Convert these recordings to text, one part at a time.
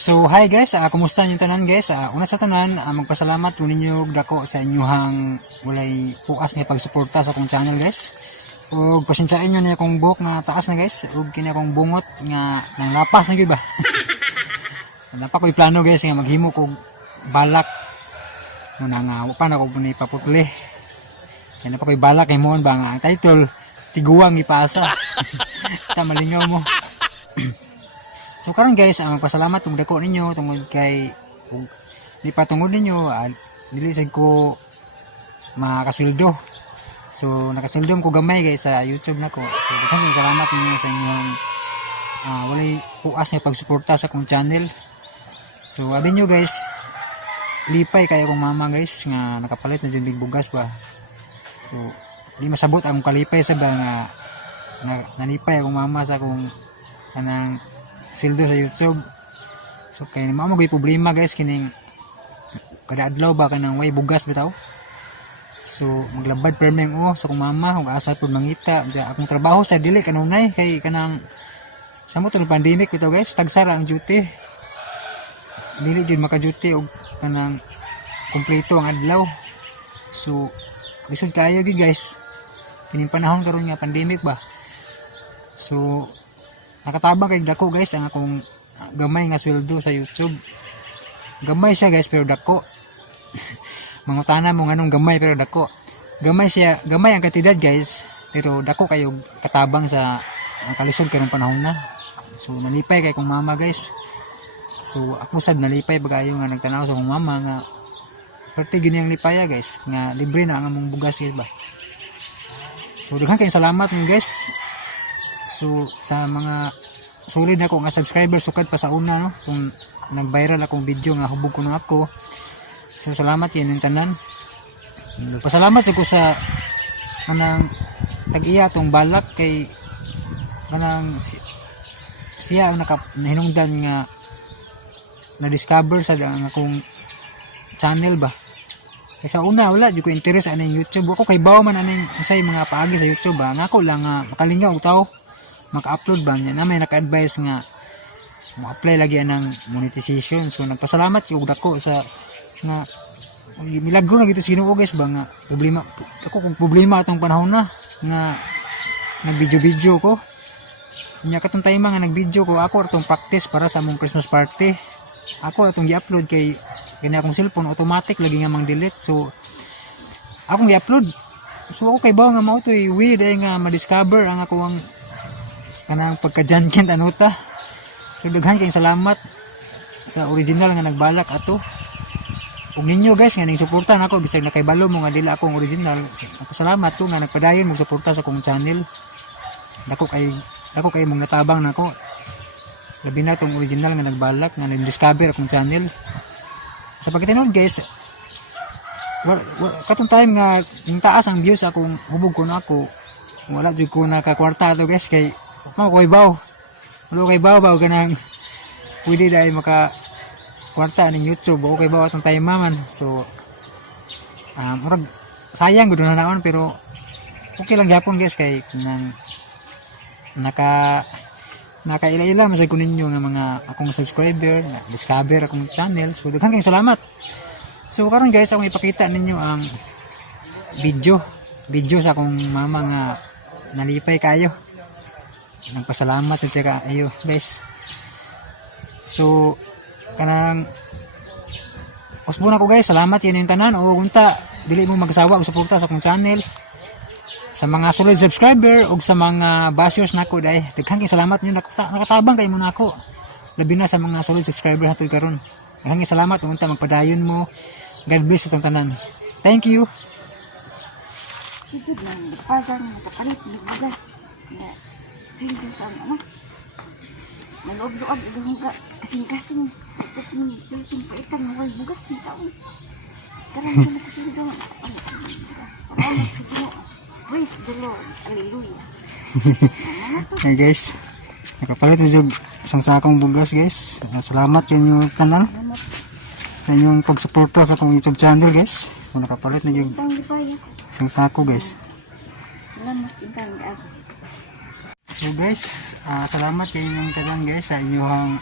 So hi guys, kumusta niyo tanan guys? Una sa tanan, magpasalamat po ninyo dako sa inyong walay puas nga pagsuporta sa akong channel guys. Ug pasensyain niyo na akong buhok na taas na guys, ug kini akong bungot nga nang lapas na gyud ba. Napa ko'y plano guys nga maghimo kog balak muna nga wa pa na ko ni paputli. Kaya napa ko'y balak kay moon ba nga ang title tiguang ipasa. Ta malingaw mo. So karon guys, magpasalamat tungod dako ninyo tungod kay di patungod ninyo dili sad ko makasweldo. So nakasweldo ko gamay guys sa YouTube nako. So daghang salamat ninyo sa inyong walay puas nga pagsuporta sa akong channel. So abi nyo guys, lipay kay akong mama guys nga nakapalit na jud bugas ba. So di masabot ang kalipay sa ba nga nalipay akong mama sa akong kanang sweldo sa YouTube. So kay mao magay problema guys kining kada adlaw ba kanang way bugas bitaw. So maglabad permeng sa akong mama ug asa pud mangita ja akong trabaho sa dili kanunay kay kanang samot ang pandemic bitaw guys, tagsara ang duty. Dili jud maka-duty og kanang kumpleto ang adlaw. So lisod kayo gid guys kining panahon karon nga pandemic ba. So nakatabang kay dako guys ang akong gamay nga sweldo sa YouTube. Gamay siya guys pero dako. Mangutana mo nganong gamay pero dako. Gamay siya, gamay ang kantidad guys pero dako kayo katabang sa kalisod karong panahon na. So nalipay kay kong mama guys. So ako sad nalipay bagayo nga nagtanaw sa akong mama nga perti gini ang lipaya guys nga libre na ang among bugas guys ba. So daghang kay salamat niyo guys. So sa mga solid na ko nga subscribers sukad pa sa una no kung nag-viral akong video nga hubog ko na ako. So salamat yan yung tanan. Pasalamat sa ko sa kanang tag-iya tong balak kay kanang siya ang nahinungdan nga na-discover sa ang akong channel ba. Kaya sa una wala di ko interest aning YouTube. Ako kay bawa man aning usay mga paagi sa YouTube ba. Nga ako lang makalingaw og tao maka-upload ba niya na may naka-advise nga mo-apply lagi ng monetization. So nagpasalamat yung dako sa nga milagro na gito sa Ginoo guys ba nga problema ako kung problema atong panahon na nga nag-video ko nya katong time nga nag-video ko ako atong practice para sa among Christmas party. Ako atong gi-upload kay kani akong cellphone automatic lagi nga mang delete. So akong gi-upload. So ako kay bawo nga mao toy weird ay nga ma-discover ang akong kanang pagka-jankin anuta. So daghan kayong salamat sa original nga nagbalak ato. Ug ninyo guys nga ning suporta nako bisag nakaibalo mo nga dili akong original. Salamat to nga nagpadayon mo suporta sa akong channel. Dako kay mong natabang nako. Labi na tong original nga nagbalak nga nag-discover akong channel. Sa pagkatinud guys, katong time nga yung taas ang views akong hubog ko na ako. Wala jud ko nakakwarta to guys kay mao koy baw. Wala kay baw ganang pwede dai maka kwarta ning YouTube o kay baw atong time man. So murag sayang gud na naon pero okay lang gyapon guys kay nang nakaila-ila masay ko ninyo nga mga akong subscriber na discover akong channel. So daghang kayong salamat. So karon guys akong ipakita ninyo ang video sa akong mama nga nalipay kayo. Nagpasalamat sa siya ayo guys. So kanang usbon ako guys, salamat yan yung tanan o unta dili mo magsawa og suporta sa akong channel. Sa mga solid subscriber o sa mga bashers nako dai daghang salamat niyo nakatabang kay mo nako. Labi na sa mga solid subscriber hatod karon. Daghang salamat unta magpadayon mo. God bless itong tanan. Thank you. Itu nang pasar nakapalit ng bugas. Sino sa ano? Naloob-loob doon ka kasing-kasing. Ito yung spiriting paitan ng wal bugas ni tao. Karang sa nakasing doon. Salamat sa Ginoo. Praise the Lord. Hallelujah. Hey guys, nakapalit na yung isang sakong bugas guys. Salamat yun yung tanan sa inyong pagsuporta sa akong YouTube channel guys. So nakapalit na yung isang sako guys. Salamat yung kang So guys, salamat kayo ng tanan guys sa inyong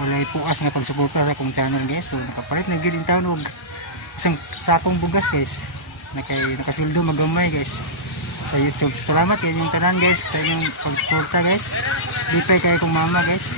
walay puas nga pagsuporta sa akong channel guys. So nakapalit na gyud in taon og isang sakong bugas guys. Nakasweldo magamay guys sa YouTube. So, salamat kay inyong tanan guys sa inyong pagsuporta guys. Lipay kayo kong mama guys.